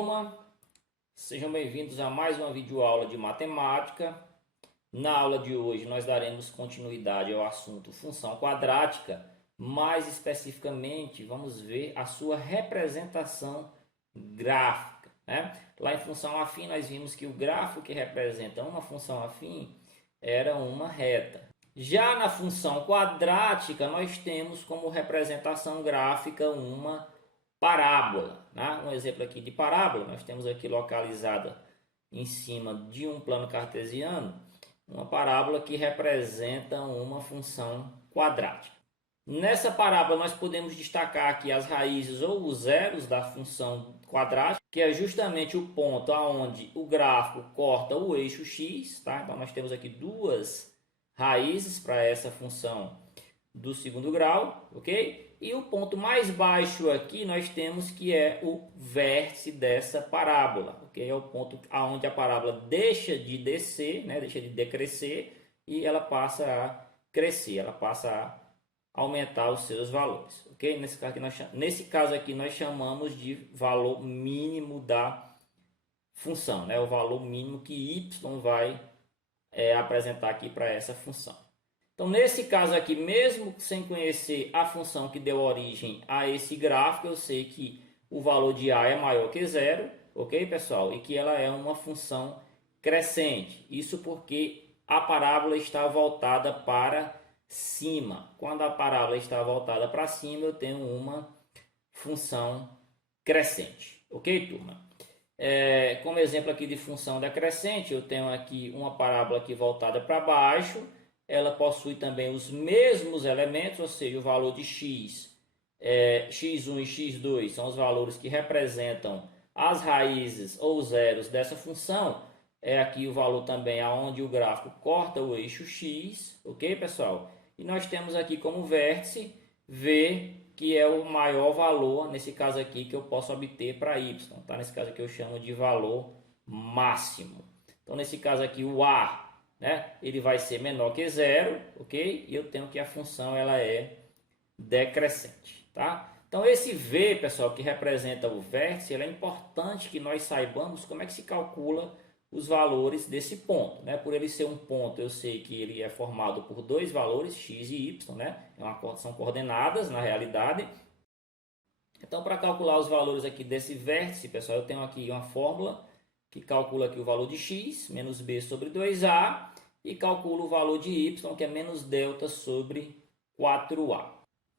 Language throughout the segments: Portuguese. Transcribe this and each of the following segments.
turma, sejam bem-vindos a mais uma videoaula de matemática. Na aula de hoje nós daremos continuidade ao assunto função quadrática, mais especificamente vamos ver a sua representação gráfica, né? Lá em função afim nós vimos que o gráfico que representa uma função afim era uma reta. Já na função quadrática nós temos como representação gráfica uma parábola, né? Um exemplo aqui de parábola, nós temos aqui localizada em cima de um plano cartesiano, uma parábola que representa uma função quadrática. Nessa parábola nós podemos destacar aqui as raízes ou os zeros da função quadrática, que é justamente o ponto aonde o gráfico corta o eixo x, tá? Então nós temos aqui duas raízes para essa função do segundo grau, ok? E o ponto mais baixo aqui nós temos que é o vértice dessa parábola, ok? É o ponto onde a parábola deixa de descer, né? Deixa de decrescer e ela passa a crescer, ela passa a aumentar os seus valores, ok? Nesse caso aqui nós chamamos de valor mínimo da função, né? O valor mínimo que y vai apresentar aqui para essa função. Então, nesse caso aqui, mesmo sem conhecer a função que deu origem a esse gráfico, eu sei que o valor de A é maior que zero, ok, pessoal? E que ela é uma função crescente. Isso porque a parábola está voltada para cima. Quando a parábola está voltada para cima, eu tenho uma função crescente, ok, turma? Como exemplo aqui de função decrescente, eu tenho aqui uma parábola aqui voltada para baixo. Ela possui também os mesmos elementos, ou seja, o valor de x, x1 e x2 são os valores que representam as raízes ou zeros dessa função. É aqui o valor também aonde o gráfico corta o eixo x, ok, pessoal? E nós temos aqui como vértice v, que é o maior valor, nesse caso aqui, que eu posso obter para y, tá? Nesse caso aqui eu chamo de valor máximo. Então, nesse caso aqui, o a, né, ele vai ser menor que zero, ok? E eu tenho que a função ela é decrescente, tá? Então, esse v, pessoal, que representa o vértice, é importante que nós saibamos como é que se calcula os valores desse ponto, né? Por ele ser um ponto, eu sei que ele é formado por dois valores, x e y, né? São coordenadas na realidade. Então, para calcular os valores aqui desse vértice, pessoal, eu tenho aqui uma fórmula que calcula aqui o valor de x, menos b sobre 2a, e calcula o valor de y, que é menos delta sobre 4a.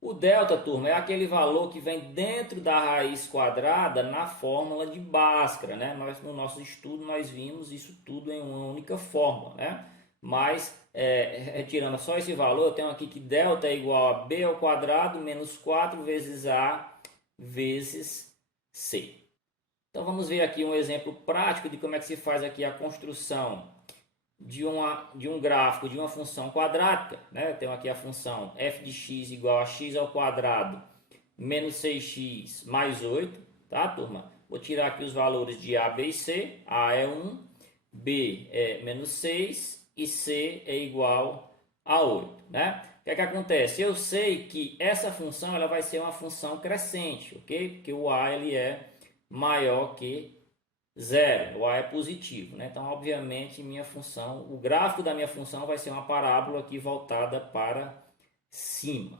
O delta, turma, é aquele valor que vem dentro da raiz quadrada na fórmula de Bhaskara, né? No nosso estudo nós vimos isso tudo em uma única fórmula, né? Mas, retirando só esse valor, eu tenho aqui que delta é igual a b ao quadrado menos 4 vezes a vezes c. Então vamos ver aqui um exemplo prático de como é que se faz aqui a construção de um gráfico de uma função quadrática, né? Eu tenho aqui a função f de x igual a x ao quadrado menos 6x mais 8, tá, turma? Vou tirar aqui os valores de a, b e c. A é 1, b é menos 6 e c é igual a 8, né? O que é que acontece? Eu sei que essa função ela vai ser uma função crescente, ok? Porque o a ele é maior que zero, o a é positivo, né? Então, obviamente, o gráfico da minha função vai ser uma parábola aqui voltada para cima.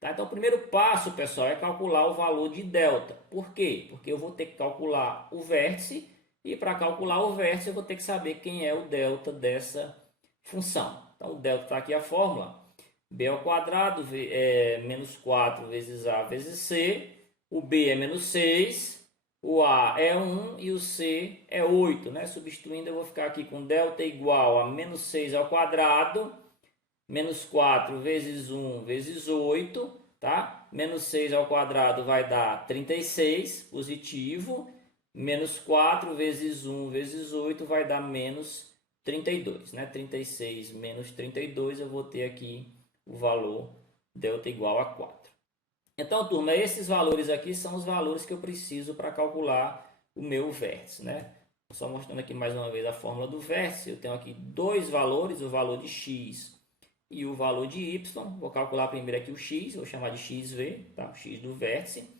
Tá? Então, o primeiro passo, pessoal, é calcular o valor de delta. Por quê? Porque eu vou ter que calcular o vértice e para calcular o vértice eu vou ter que saber quem é o delta dessa função. Então, o delta está aqui a fórmula. B ao quadrado é menos 4 vezes a vezes c. O b é menos 6. O a é 1 e o c é 8, né? Substituindo, eu vou ficar aqui com delta igual a menos 6 ao quadrado, menos 4 vezes 1 vezes 8, tá? Menos 6 ao quadrado vai dar 36, positivo. Menos 4 vezes 1 vezes 8 vai dar menos 32, né? 36 menos 32, eu vou ter aqui o valor delta igual a 4. Então, turma, esses valores aqui são os valores que eu preciso para calcular o meu vértice, né? Só mostrando aqui mais uma vez a fórmula do vértice. Eu tenho aqui dois valores, o valor de x e o valor de y. Vou calcular primeiro aqui o x, vou chamar de xv, tá? O x do vértice.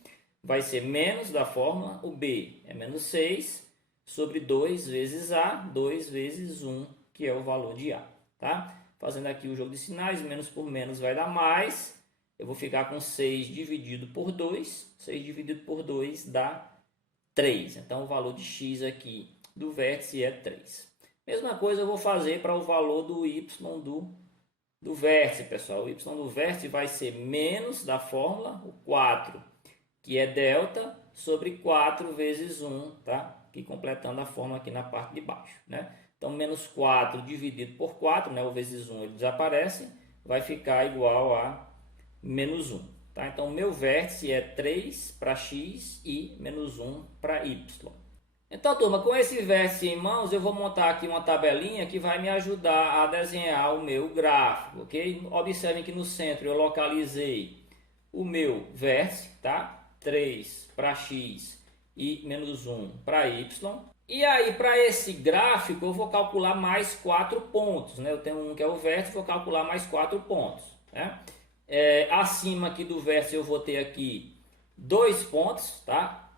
vai ser menos da fórmula, o B é menos 6 sobre 2 vezes A, 2 vezes 1, que é o valor de A, tá? Fazendo aqui o jogo de sinais, menos por menos vai dar mais. Eu vou ficar com 6 dividido por 2. 6 dividido por 2 dá 3. Então, o valor de x aqui do vértice é 3. Mesma coisa eu vou fazer para o valor do y do vértice, pessoal. O y do vértice vai ser menos da fórmula, o 4, que é delta, sobre 4 vezes 1, tá? Aqui completando a fórmula aqui na parte de baixo, né? Então, menos 4 dividido por 4, né? O vezes 1 ele desaparece, vai ficar igual a menos 1. Tá? Então, meu vértice é 3 para x e menos 1 para y. Então, turma, com esse vértice em mãos, eu vou montar aqui uma tabelinha que vai me ajudar a desenhar o meu gráfico, ok? Observem que no centro eu localizei o meu vértice, tá? 3 para x e menos 1 para y. E aí, para esse gráfico, eu vou calcular mais 4 pontos, né? Eu tenho um que é o vértice, vou calcular mais 4 pontos, né? Acima aqui do vértice eu vou ter aqui 2 pontos, tá?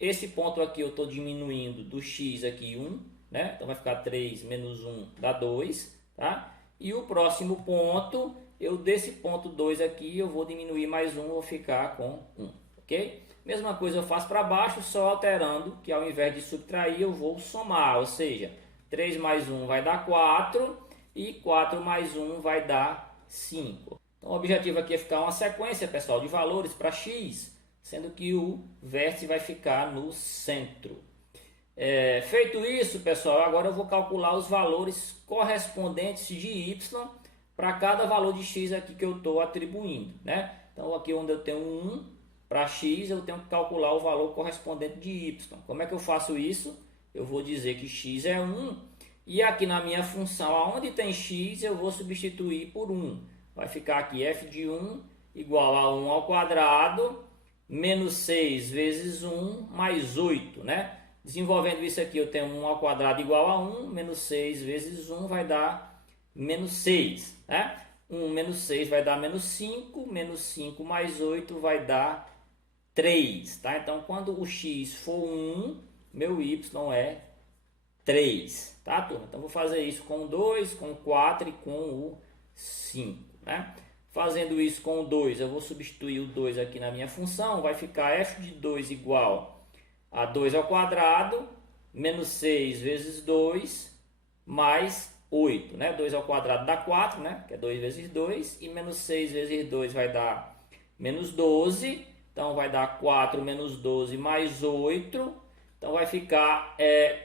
Esse ponto aqui eu estou diminuindo do x aqui 1, né? Então vai ficar 3 menos 1 dá 2, tá? E o próximo ponto, desse ponto 2 aqui, eu vou diminuir mais 1, vou ficar com 1, ok? Mesma coisa eu faço para baixo, só alterando, que ao invés de subtrair, eu vou somar, ou seja, 3 mais 1 vai dar 4 e 4 mais 1 vai dar 5. Então, o objetivo aqui é ficar uma sequência, pessoal, de valores para x, sendo que o vértice vai ficar no centro. Feito isso, pessoal, agora eu vou calcular os valores correspondentes de y para cada valor de x aqui que eu estou atribuindo, né? Então, aqui onde eu tenho 1 para x, eu tenho que calcular o valor correspondente de y. Como é que eu faço isso? Eu vou dizer que x é 1 e aqui na minha função, onde tem x, eu vou substituir por 1. Vai ficar aqui f de 1 igual a 1 ao quadrado menos 6 vezes 1 mais 8, né? Desenvolvendo isso aqui, eu tenho 1 ao quadrado igual a 1, menos 6 vezes 1 vai dar menos 6, né? 1 menos 6 vai dar menos 5, menos 5 mais 8 vai dar 3, tá? Então, quando o x for 1, meu y é 3, tá, turma? Então, vou fazer isso com 2, com 4 e com o 5, né? Fazendo isso com o 2, eu vou substituir o 2 aqui na minha função, vai ficar f de 2 igual a 2 ao quadrado, menos 6 vezes 2, mais 8, né? 2 ao quadrado dá 4, né? Que é 2 vezes 2, e menos 6 vezes 2 vai dar menos 12, então vai dar 4 menos 12 mais 8, então vai ficar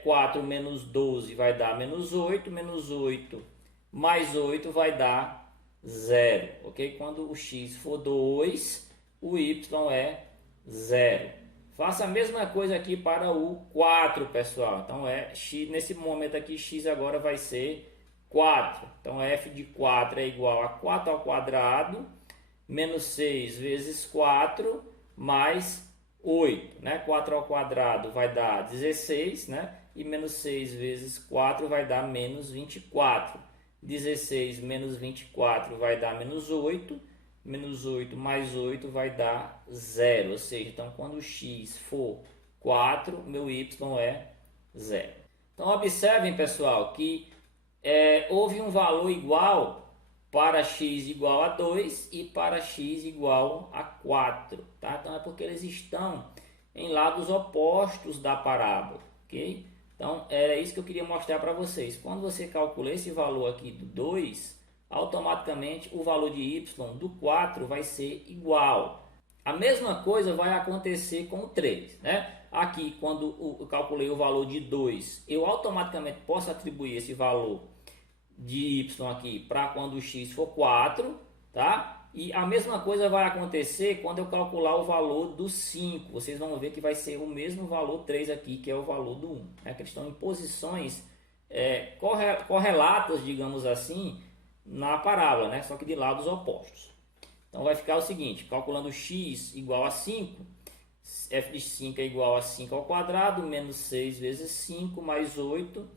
4 menos 12 vai dar menos 8 mais 8 vai dar 0, ok? Quando o x for 2, o y é 0. Faça a mesma coisa aqui para o 4, pessoal. Então, x, nesse momento aqui, x agora vai ser 4. Então, f de 4 é igual a 4 ao quadrado, menos 6 vezes 4, mais 8. Né? 4 ao quadrado vai dar 16, né? E menos 6 vezes 4 vai dar menos 24. 16 menos 24 vai dar menos 8. Menos 8 mais 8 vai dar 0. Ou seja, então quando o x for 4, meu y é 0. Então observem, pessoal, que houve um valor igual para x igual a 2 e para x igual a 4. Tá? Então é porque eles estão em lados opostos da parábola. Ok? Então, era isso que eu queria mostrar para vocês. Quando você calcula esse valor aqui do 2, automaticamente o valor de y do 4 vai ser igual. A mesma coisa vai acontecer com o 3. Né? Aqui, quando eu calculei o valor de 2, eu automaticamente posso atribuir esse valor de y aqui para quando o x for 4. Tá? E a mesma coisa vai acontecer quando eu calcular o valor do 5. Vocês vão ver que vai ser o mesmo valor 3 aqui, que é o valor do 1. Né? Que estão em posições correlatas, digamos assim, na parábola, né? Só que de lados opostos. Então vai ficar o seguinte, calculando x igual a 5, f de 5 é igual a 5 ao quadrado, menos 6 vezes 5, mais 8.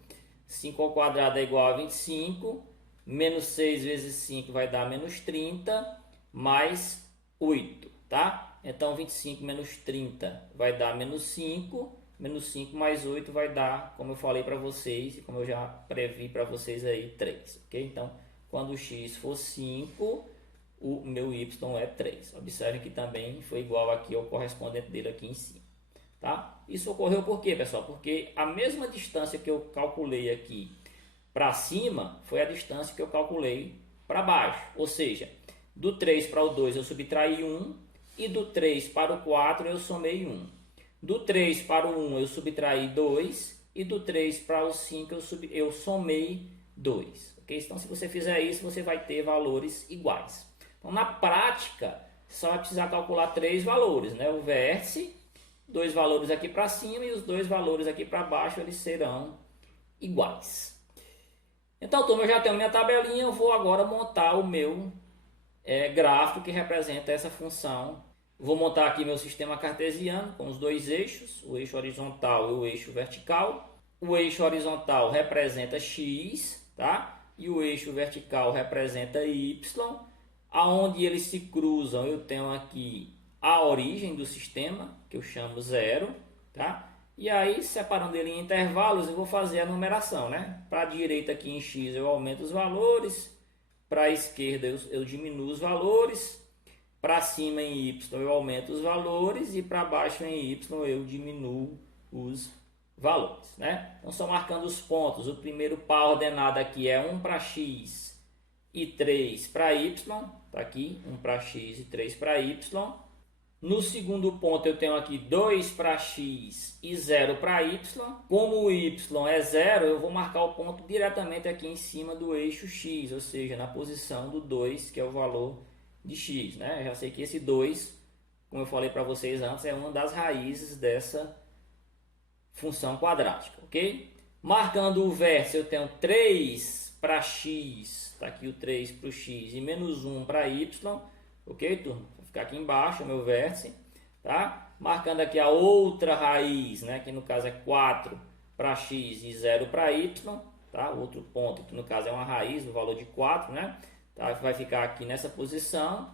5 ao quadrado é igual a 25, menos 6 vezes 5 vai dar menos 30, mais 8, tá? Então 25 menos 30 vai dar menos 5. Menos 5 mais 8 vai dar, como eu falei para vocês, e como eu já previ para vocês aí, 3. Ok? Então, quando o x for 5, o meu y é 3. Observem que também foi igual aqui ao correspondente dele aqui em cima. Tá? Isso ocorreu por quê, pessoal? Porque a mesma distância que eu calculei aqui para cima foi a distância que eu calculei para baixo. Ou seja, do 3 para o 2 eu subtraí 1 e do 3 para o 4 eu somei 1. Do 3 para o 1 eu subtraí 2 e do 3 para o 5 eu somei 2. Okay? Então, se você fizer isso, você vai ter valores iguais. Então, na prática, só vai precisar calcular 3 valores, né? O vértice, 2 valores aqui para cima e os 2 valores aqui para baixo, eles serão iguais. Então, turma, eu já tenho minha tabelinha, eu vou agora montar o meu gráfico que representa essa função. Vou montar aqui meu sistema cartesiano com os dois eixos, o eixo horizontal e o eixo vertical. O eixo horizontal representa x, tá? E o eixo vertical representa y. Aonde eles se cruzam, eu tenho aqui a origem do sistema, que eu chamo 0, tá? E aí, separando ele em intervalos, eu vou fazer a numeração, né? Para a direita aqui em x eu aumento os valores, para a esquerda eu diminuo os valores, para cima em y eu aumento os valores e para baixo em y eu diminuo os valores, né? Então, só marcando os pontos. O primeiro par ordenado aqui é 1 para x e 3 para y. Tá aqui, 1 para x e 3 para y. No segundo ponto eu tenho aqui 2 para x e 0 para y. Como o y é 0, eu vou marcar o ponto diretamente aqui em cima do eixo x, ou seja, na posição do 2, que é o valor de x, né? Eu já sei que esse 2, como eu falei para vocês antes, é uma das raízes dessa função quadrática, ok? Marcando o vértice, eu tenho 3 para x, está aqui o 3 para o x, e menos 1 para y, ok, turma? Vai ficar aqui embaixo o meu vértice, tá? Marcando aqui a outra raiz, né? Que no caso é 4 para x e 0 para y, tá? Outro ponto, que no caso é uma raiz do valor de 4, né? Tá? Vai ficar aqui nessa posição.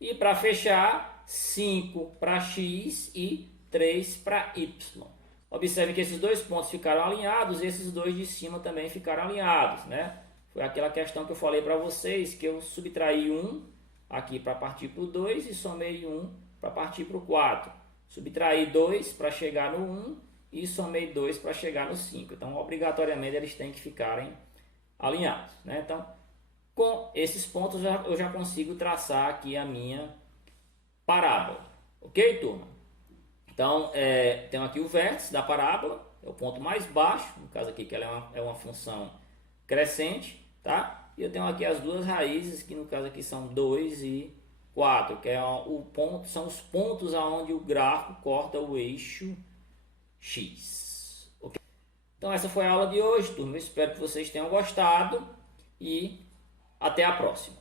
E para fechar, 5 para x e 3 para y. Observe que esses dois pontos ficaram alinhados e esses dois de cima também ficaram alinhados, né? Foi aquela questão que eu falei para vocês, que eu subtraí 1 aqui para partir para o 2 e somei 1 para partir para o 4. Subtraí 2 para chegar no 1 e somei 2 para chegar no 5. Então, obrigatoriamente, eles têm que ficarem alinhados, né? Então, com esses pontos eu já consigo traçar aqui a minha parábola. Ok, turma? Então, tenho aqui o vértice da parábola, é o ponto mais baixo, no caso aqui que ela é uma função crescente, tá? E eu tenho aqui as duas raízes, que no caso aqui são 2 e 4, que é o ponto, são os pontos aonde o gráfico corta o eixo x. Okay? Então, essa foi a aula de hoje, turma. Eu espero que vocês tenham gostado e até a próxima.